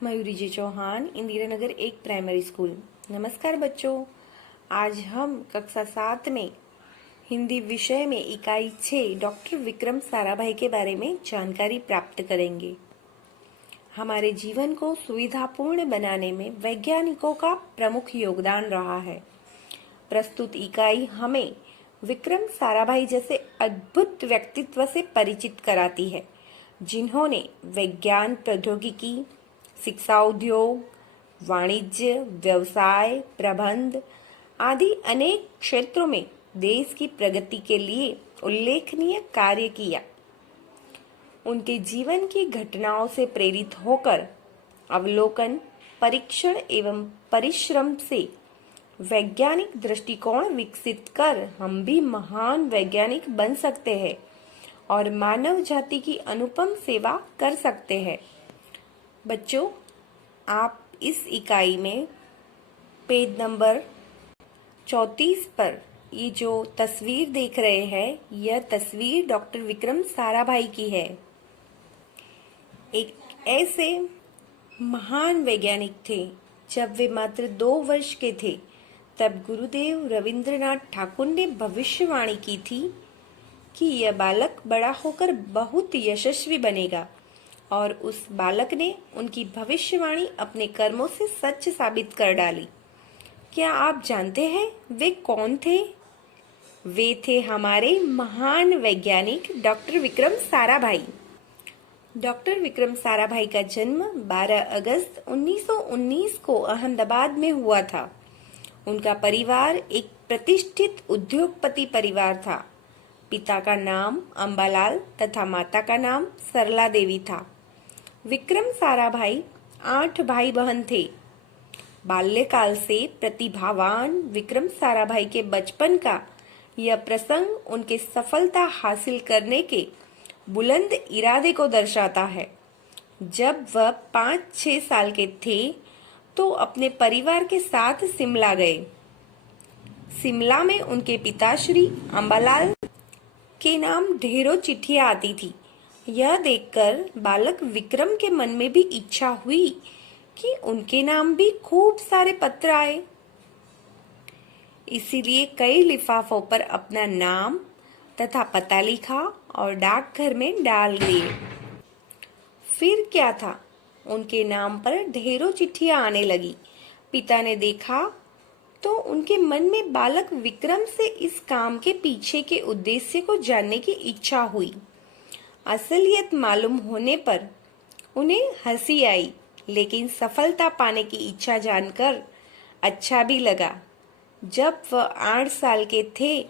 मयूरी जी Chauhan, Indira Nagar 1 primary school. नमस्कार बच्चों, आज हम कक्षा 7 में हिंदी विषय में इकाई 6 डॉक्टर विक्रम साराभाई के बारे में जानकारी प्राप्त करेंगे। हमारे जीवन को सुविधापूर्ण बनाने में वैज्ञानिकों का प्रमुख योगदान रहा है। प्रस्तुत इकाई हमें विक्रम साराभाई जैसे अद्भुत व्यक्तित्व से परिचित कराती है, जिन्होंने विज्ञान, प्रौद्योगिकी, शिक्षा, उद्योग, वाणिज्य, व्यवसाय, प्रबंध आदि अनेक क्षेत्रों में देश की प्रगति के लिए उल्लेखनीय कार्य किया। उनके जीवन की घटनाओं से प्रेरित होकर अवलोकन, परीक्षण एवं परिश्रम से वैज्ञानिक दृष्टिकोण विकसित कर हम भी महान वैज्ञानिक बन सकते हैं और मानव जाति की अनुपम सेवा कर सकते हैं। बच्चों, आप इस इकाई में पेज नंबर 34 पर ये जो तस्वीर देख रहे हैं, यह तस्वीर डॉक्टर विक्रम साराभाई की है। एक ऐसे महान वैज्ञानिक थे। जब वे मात्र 2 वर्ष के थे, तब गुरुदेव रविंद्रनाथ ठाकुर ने भविष्यवाणी की थी कि यह बालक बड़ा होकर बहुत यशस्वी बनेगा, और उस बालक ने उनकी भविष्यवाणी अपने कर्मों से सच साबित कर डाली। क्या आप जानते हैं वे कौन थे? वे थे हमारे महान वैज्ञानिक डॉक्टर विक्रम साराभाई। डॉक्टर विक्रम साराभाई का जन्म 12 अगस्त 1919 को अहमदाबाद में हुआ था। उनका परिवार एक प्रतिष्ठित उद्योगपति परिवार था। पिता का नाम अंबालाल तथा माता का नाम सरला देवी था। विक्रम साराभाई 8 भाई बहन थे। बाल्यकाल से प्रतिभावान विक्रम साराभाई के बचपन का यह प्रसंग उनके सफलता हासिल करने के बुलंद इरादे को दर्शाता है। जब वह 5-6 साल के थे तो अपने परिवार के साथ शिमला गए। शिमला में उनके पिताश्री अंबालाल के नाम ढेरों चिट्ठियां आती थी। यह देखकर बालक विक्रम के मन में भी इच्छा हुई कि उनके नाम भी खूब सारे पत्र आए। इसीलिए कई लिफाफों पर अपना नाम तथा पता लिखा और डाकघर में डाल दिए। फिर क्या था, उनके नाम पर ढेरों चिट्ठियां आने लगी। पिता ने देखा तो उनके मन में बालक विक्रम से इस काम के पीछे के उद्देश्य को जानने की इच्छा हुई। असलियत मालूम होने पर उन्हें हंसी आई, लेकिन सफलता पाने की इच्छा जानकर अच्छा भी लगा। जब वह 8 साल के थे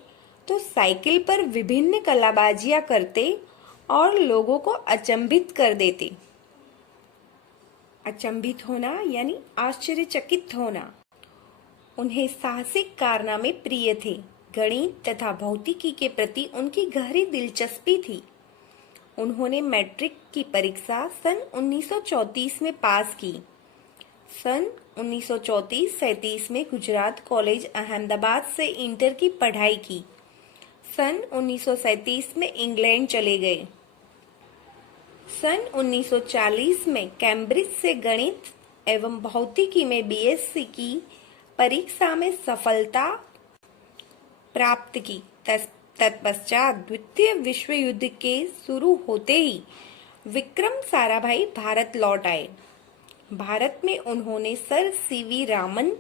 तो साइकिल पर विभिन्न कलाबाजियां करते और लोगों को अचंभित कर देते। अचंभित होना यानी आश्चर्यचकित होना। उन्हें साहसिक कारनामे प्रिय थे। गणित तथा भौतिकी के प्रति उनकी गहरी दिलचस्पी थी। उन्होंने मैट्रिक की परीक्षा सन 1934 में पास की। सन 1934-37 में गुजरात कॉलेज अहमदाबाद से इंटर की पढ़ाई की। सन 1937 में इंग्लैंड चले गए। सन 1940 में कैम्ब्रिज से गणित एवं भौतिकी में बीएससी की परीक्षा में सफलता प्राप्त की। तत्पश्चात द्वितीय विश्व युद्ध के शुरू होते ही विक्रम साराभाई भारत लौट आए। भारत में उन्होंने सर सीवी रामन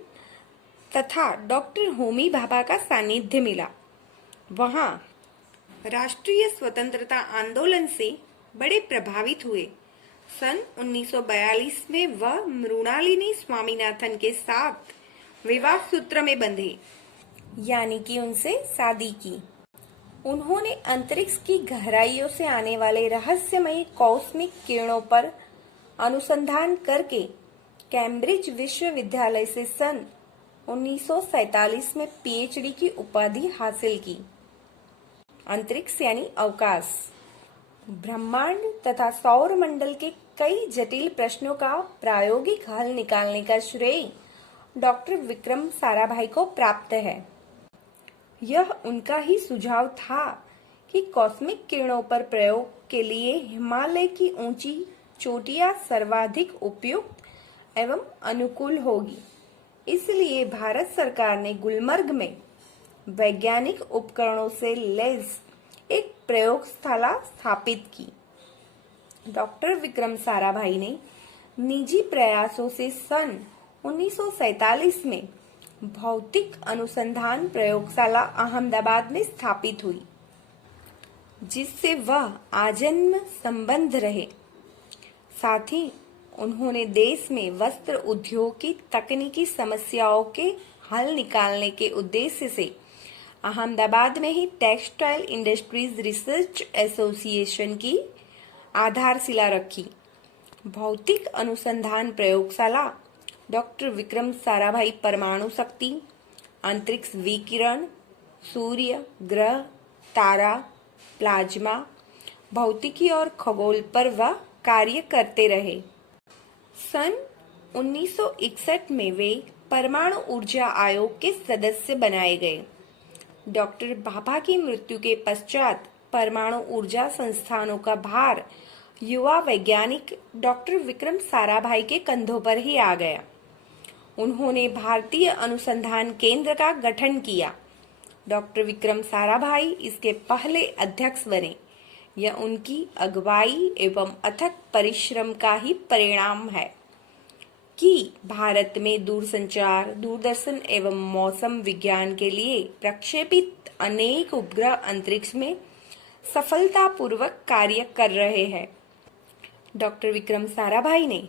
तथा डॉक्टर होमी भाभा का सानिध्य मिला। वहां राष्ट्रीय स्वतंत्रता आंदोलन से बड़े प्रभावित हुए। सन 1942 में वह मृणालिनी स्वामीनाथन के साथ विवाह सूत्र में बंधे, यानी कि उनसे शादी की। उन्होंने अंतरिक्ष की गहराइयों से आने वाले रहस्यमयी कॉस्मिक किरणों पर अनुसंधान करके कैम्ब्रिज विश्वविद्यालय से सन 1947 में पीएचडी की उपाधि हासिल की। अंतरिक्ष यानी अवकाश, ब्रह्मांड तथा सौर मंडल के कई जटिल प्रश्नों का प्रायोगिक हल निकालने का श्रेय डॉक्टर विक्रम साराभाई को प्राप्त है। यह उनका ही सुझाव था कि कॉस्मिक किरणों पर प्रयोग के लिए हिमालय की ऊंची चोटियां सर्वाधिक उपयुक्त एवं अनुकूल होगी। इसलिए भारत सरकार ने गुलमर्ग में वैज्ञानिक उपकरणों से लैस एक प्रयोगशाला स्थापित की। डॉक्टर विक्रम साराभाई ने निजी प्रयासों से सन 1947 में भौतिक अनुसंधान प्रयोगशाला अहमदाबाद में स्थापित हुई, जिससे वह आजन्म संबंध रहे। साथ ही उन्होंने देश में वस्त्र उद्योग की तकनीकी समस्याओं के हल निकालने के उद्देश्य से अहमदाबाद में ही टेक्सटाइल इंडस्ट्रीज रिसर्च एसोसिएशन की आधारशिला रखी। भौतिक अनुसंधान प्रयोगशाला डॉक्टर विक्रम साराभाई परमाणु शक्ति, अंतरिक्ष विकिरण, सूर्य, ग्रह, तारा, प्लाज्मा, भौतिकी और खगोल पर वह कार्य करते रहे। सन 1961 में वे परमाणु ऊर्जा आयोग के सदस्य बनाए गए। डॉक्टर भाभा की मृत्यु के पश्चात परमाणु ऊर्जा संस्थानों का भार युवा वैज्ञानिक डॉक्टर विक्रम साराभाई के कंधों पर ही आ गया। उन्होंने भारतीय अनुसंधान केंद्र का गठन किया। डॉक्टर विक्रम साराभाई इसके पहले अध्यक्ष बने। यह उनकी अगुवाई एवं अथक परिश्रम का ही परिणाम है कि भारत में दूरसंचार, दूरदर्शन एवं मौसम विज्ञान के लिए प्रक्षेपित अनेक उपग्रह अंतरिक्ष में सफलतापूर्वक कार्य कर रहे हैं। डॉक्टर विक्रम साराभाई ने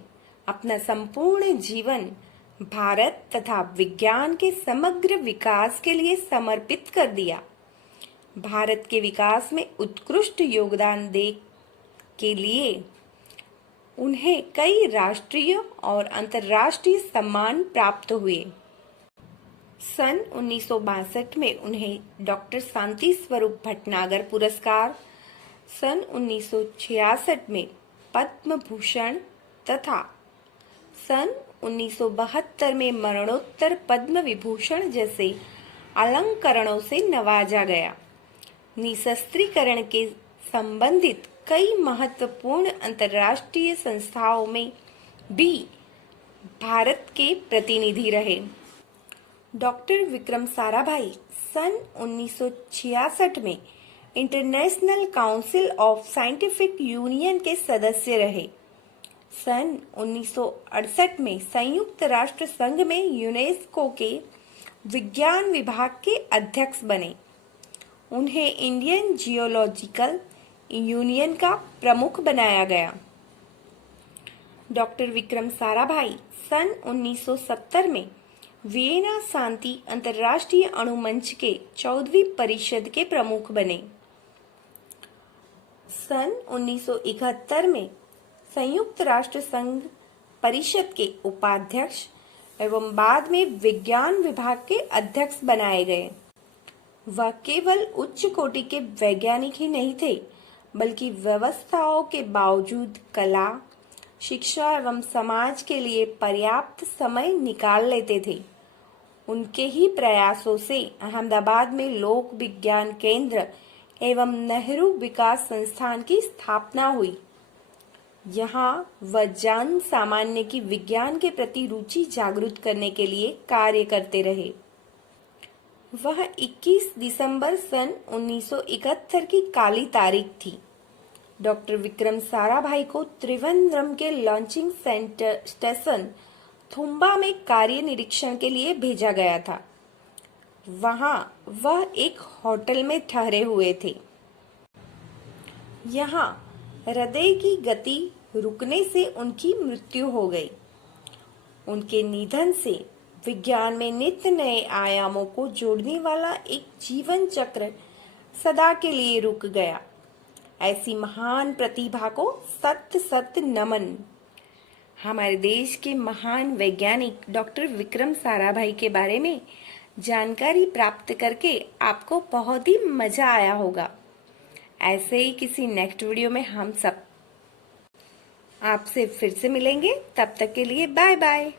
अपना संपूर्ण जीवन भारत तथा विज्ञान के समग्र विकास के लिए समर्पित कर दिया। भारत के विकास में उत्कृष्ट योगदान देने के लिए उन्हें कई राष्ट्रीय और अंतर्राष्ट्रीय सम्मान प्राप्त हुए। सन 1962 में उन्हें डॉक्टर शांति स्वरूप भटनागर पुरस्कार, सन 1966 में पद्म भूषण तथा सन 1972 में मरणोत्तर पद्म विभूषण जैसे अलंकरणों से नवाजा गया। निशस्त्रीकरण के संबंधित कई महत्वपूर्ण अंतर्राष्ट्रीय संस्थाओं में भी भारत के प्रतिनिधि रहे। डॉक्टर विक्रम साराभाई सन 1966 में international council of scientific union के सदस्य रहे। सन 1968 में संयुक्त राष्ट्र संघ में यूनेस्को के विज्ञान विभाग के अध्यक्ष बने। उन्हें इंडियन जियोलॉजिकल यूनियन का प्रमुख बनाया गया। डॉक्टर विक्रम साराभाई सन 1970 में वियना शांति अंतर्राष्ट्रीय अणु मंच के 14वीं परिषद के प्रमुख बने। सन 1971 में संयुक्त राष्ट्र संघ परिषद के उपाध्यक्ष एवं बाद में विज्ञान विभाग के अध्यक्ष बनाए गए। वह केवल उच्च कोटि के वैज्ञानिक ही नहीं थे, बल्कि व्यवस्थाओं के बावजूद कला, शिक्षा एवं समाज के लिए पर्याप्त समय निकाल लेते थे। उनके ही प्रयासों से अहमदाबाद में लोक विज्ञान केंद्र एवं नेहरू विकास संस्थान की स्थापना हुई। यहाँ वह जन सामान्य की विज्ञान के प्रति रुचि जागृत करने के लिए कार्य करते रहे। वह 21 दिसंबर सन 1971 की काली तारीख थी। डॉक्टर विक्रम साराभाई को त्रिवेंद्रम के लॉन्चिंग स्टेशन थुम्बा में कार्य निरीक्षण के लिए भेजा गया था। वहां वह एक होटल में ठहरे हुए थे। यहाँ हृदय की गति रुकने से उनकी मृत्यु हो गई। उनके निधन से विज्ञान में नित्य नए आयामों को जोड़ने वाला एक जीवन चक्र सदा के लिए रुक गया। ऐसी महान प्रतिभा को सत्य सत्य नमन। हमारे देश के महान वैज्ञानिक डॉक्टर विक्रम साराभाई के बारे में जानकारी प्राप्त करके आपको बहुत ही मजा आया होगा। ऐसे ही किसी नेक्स्ट वीडियो में हम सब आपसे फिर से मिलेंगे। तब तक के लिए बाय बाय।